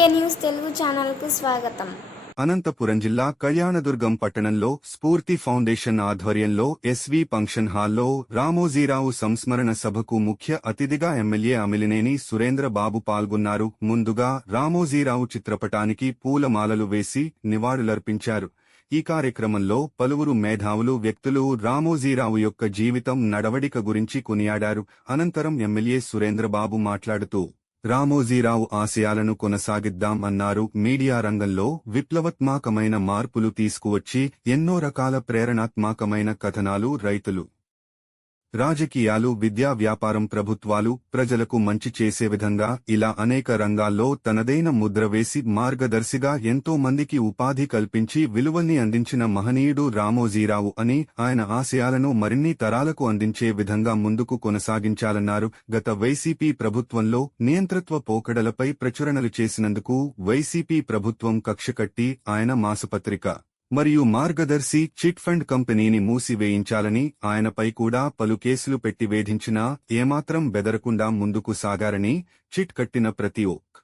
AK news Telugu ఛానల్కు స్వాగతం. అనంతపురం జిల్లా కళ్యాణదుర్గం పట్టణంలో స్ఫూర్తి ఫౌండేషన్ ఆధ్వర్యంలో ఎస్వి ఫంక్షన్ హాల్లో రామోజీరావు సంస్మరణ సభకు ముఖ్య అతిథిగా ఎమ్మెల్యే అమిలినేని సురేంద్ర బాబు పాల్గొన్నారు. ముందుగా రామోజీరావు చిత్రపటానికి పూలమాలలు వేసి నివాళులర్పించారు. ఈ కార్యక్రమంలో పలువురు మేధావులు వ్యక్తులు రామోజీరావు యొక్క జీవితం నడవడిక గురించి కొనియాడారు. అనంతరం ఎమ్మెల్యే సురేంద్రబాబు మాట్లాడుతూ రామోజీరావు ఆశయాలను కొనసాగిద్దాం అన్నారు. మీడియా రంగంలో విప్లవాత్మకమైన మార్పులు తీసుకువచ్చి ఎన్నో రకాల ప్రేరణాత్మకమైన కథనాలు రైతులు రాజకీయాలు విద్యా వ్యాపారం ప్రభుత్వాలు ప్రజలకు మంచి చేసే విధంగా ఇలా అనేక రంగాల్లో తనదైన ముద్ర వేసి మార్గదర్శిగా ఎంతో మందికి ఉపాధి కల్పించి విలువల్ని అందించిన మహనీయుడు రామోజీరావు అని ఆయన ఆశయాలను మరిన్ని తరాలకు అందించే విధంగా ముందుకు కొనసాగించాలన్నారు. గత వైసీపీ ప్రభుత్వంలో నియంతృత్వ పోకడలపై ప్రచురణలు చేసినందుకు వైసీపీ ప్రభుత్వం కక్షకట్టి ఆయన మాసపత్రిక మరియు మార్గదర్శి చిట్ ఫండ్ కంపెనీని మూసివేయించాలని ఆయనపై కూడా పలు కేసులు పెట్టి వేధించినా ఏమాత్రం బెదరకుండా ముందుకు సాగారని చిట్ కట్టిన ప్రతి ఒక్.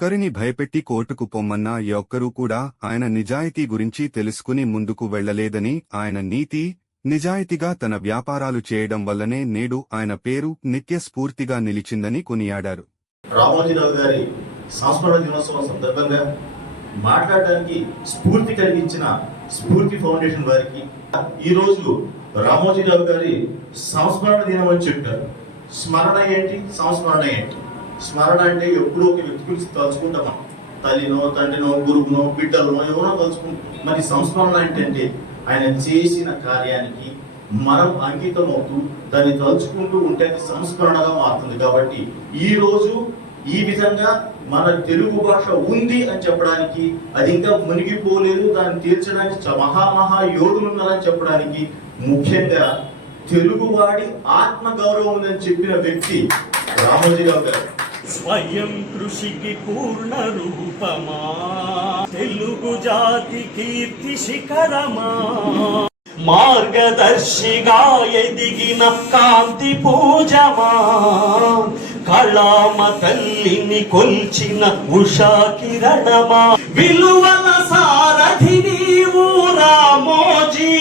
కరిని భయపెట్టి కోర్టుకు పొమ్మన్న ఏ ఒక్కరూ కూడా ఆయన నిజాయితీ గురించి తెలుసుకుని ముందుకు వెళ్ళలేదని ఆయన నీతి నిజాయితీగా తన వ్యాపారాలు చేయడం వల్లనే నేడు ఆయన పేరు నిత్య స్ఫూర్తిగా నిలిచిందని కొనియాడారు. రామోజీరావు గారి సంస్మరణ దినోత్సవం సందర్భంగా మాట్లాడడానికి స్ఫూర్తి కలిగించిన స్ఫూర్తి ఫౌండేషన్ వారికి ఈరోజు రామోజీరావు గారి సంస్మరణ దినం అని చెప్పారు. స్మరణ ఏంటి? సంస్మరణ ఏంటి? స్మరణ అంటే ఎప్పుడో ఒక వ్యక్తి గురించి తలుచుకుంటాం తల్లినో తండ్రినో గురువునో బిడ్డలనో ఎవరో తలుచుకుంటాం మరి సంస్మరణ ఏంటంటే ఆయన చేసిన కార్యానికి మనం అంకితం అవుతూ దాన్ని తలుచుకుంటూ ఉంటే సంస్మరణగా మారుతుంది. కాబట్టి ఈ రోజు ఈ విధంగా మన తెలుగు భాష ఉంది అని చెప్పడానికి అది ఇంకా మునిగిపోలేదు దాన్ని తీర్చడానికి మహామహా యోగులు ఉన్నారని చెప్పడానికి ముఖ్యంగా తెలుగువాడి ఆత్మ గౌరవం ఉందని చెప్పిన వ్యక్తి రామోజీరావు గారు. స్వయం కృషికి పూర్ణ రూపమా తెలుగు జాతి కీర్తి శిఖరమా. మార్గదర్శిగా ఎదిగిన కాంతి పూజమా కళామ తల్లిని కొల్చిన ఉషా కిరణమా. విలువల సారథి నీవు రామోజీ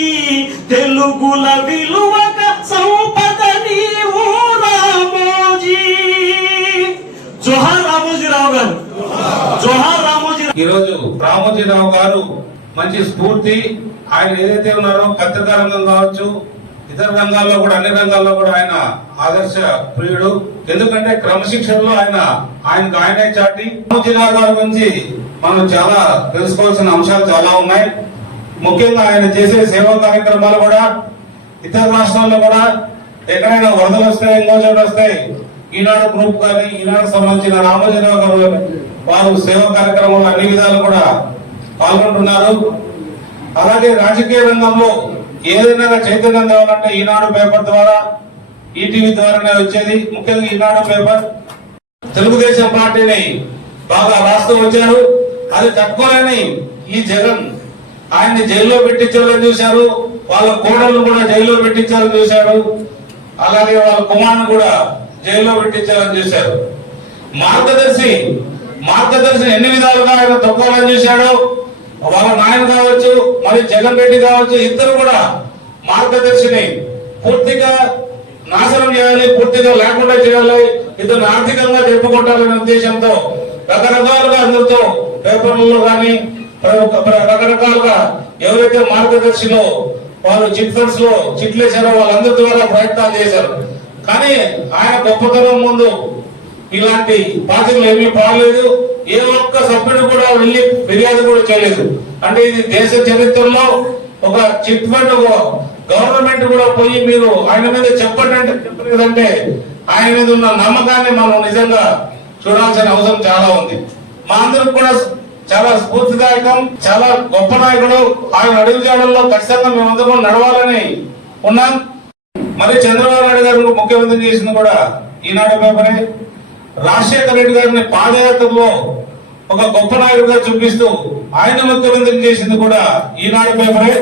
తెలుగుల విలువక సంపద నీవు రామోజీ. జోహార్ రామోజీరావు గారు. జోహార్ రామోజీ ఈరోజు రామోజీరావు గారు మంచి స్ఫూర్తి. ఆయన ఏదైతే ఉన్నారో పత్రికా కావచ్చు ఇతర రంగాల్లో కూడా అన్ని రంగాల్లో కూడా ఆయన ఆదర్శ ప్రియుడు. ఎందుకంటే క్రమశిక్షణలో ఆయన ఆయనకు ఆయనే చాటి. జిల్లా గారి గురించి మనం చాలా తెలుసుకోవాల్సిన అంశాలు చాలా ఉన్నాయి. ముఖ్యంగా ఆయన చేసే సేవా కార్యక్రమాలు కూడా ఇతర రాష్ట్రాల్లో కూడా ఎక్కడైనా వరదలు వస్తాయి ఇంకో చోట వస్తాయి ఈనాడు గ్రూప్ కానీ ఈనాడు సంబంధించిన రామోజీరావు గారు వారు సేవా కార్యక్రమంలో అన్ని విధాలు కూడా పాల్గొంటున్నారు. అలాగే రాజకీయ రంగంలో ఏదైనా చైతన్యం తేవాలంటే ఈనాడు పేపర్ ద్వారా ఈటీవీ ద్వారానే వచ్చేది. ముఖ్యంగా ఈనాడు పేపర్ తెలుగుదేశం పార్టీని బాగా రాస్తూ వచ్చారు. అది తట్టుకోలేని ఈ జగన్ ఆయన్ని జైల్లో పెట్టించాలని చూశారు. వాళ్ళ కోడలను కూడా జైల్లో పెట్టించాలని చూశారు. అలాగే వాళ్ళ కుమారుని కూడా జైల్లో పెట్టించాలని చూశారు. మార్గదర్శి మార్గదర్శి ఎన్ని విధాలుగా ఆయన తక్కువని చూశాడు? వాళ్ళ నాయన కావచ్చు మరి జగన్ రెడ్డి కావచ్చు ఇద్దరు కూడా మార్గదర్శిని. పూర్తిగా నాశనం చేయాలి పూర్తిగా లేకుండా చేయాలి ఇద్దరు ఆర్థికంగా చెప్పుకుంటారనే ఉద్దేశంతో రకరకాలుగా అందరితో పేపర్లలో కానీ రకరకాలుగా ఎవరైతే మార్గదర్శిలో వారు చిట్ ఫండ్స్లో చిట్లేశారో వాళ్ళందరి ద్వారా ప్రయత్నాలు చేశారు. కానీ ఆయన గొప్పతనం ముందు ఇలాంటి బాధ్యతలు ఏమీ పాలేదు ఏ ఒక్క సభ్యుడు కూడా వెళ్ళి ఫిర్యాదు కూడా చేయలేదు. అంటే ఇది దేశ చరిత్రలో ఒక చిట్ ఫండ్ గవర్నమెంట్ కూడా పోయి మీరు ఆయన మీద చెప్పండి అంటే చెప్పలేదంటే ఆయన మీద ఉన్న నమ్మకాన్ని మనం నిజంగా చూడాల్సిన అవసరం చాలా ఉంది. మా అందరికి కూడా చాలా స్ఫూర్తిదాయకం చాలా గొప్ప నాయకుడు. ఆయన అడుగు చేయడంలో ఖచ్చితంగా మేమందరం నడవాలని ఉన్నాం. మరి చంద్రబాబు నాయుడు గారు ముఖ్యమంత్రి చేసింది కూడా ఈనాడు పేపరే. రాజశేఖర రెడ్డి గారిని పాదయాత్రలో ఒక గొప్ప నాయకుడిగా చూపిస్తూ ఆయన ముఖ్యమంత్రి చేసింది కూడా ఈనాడు పేపరే.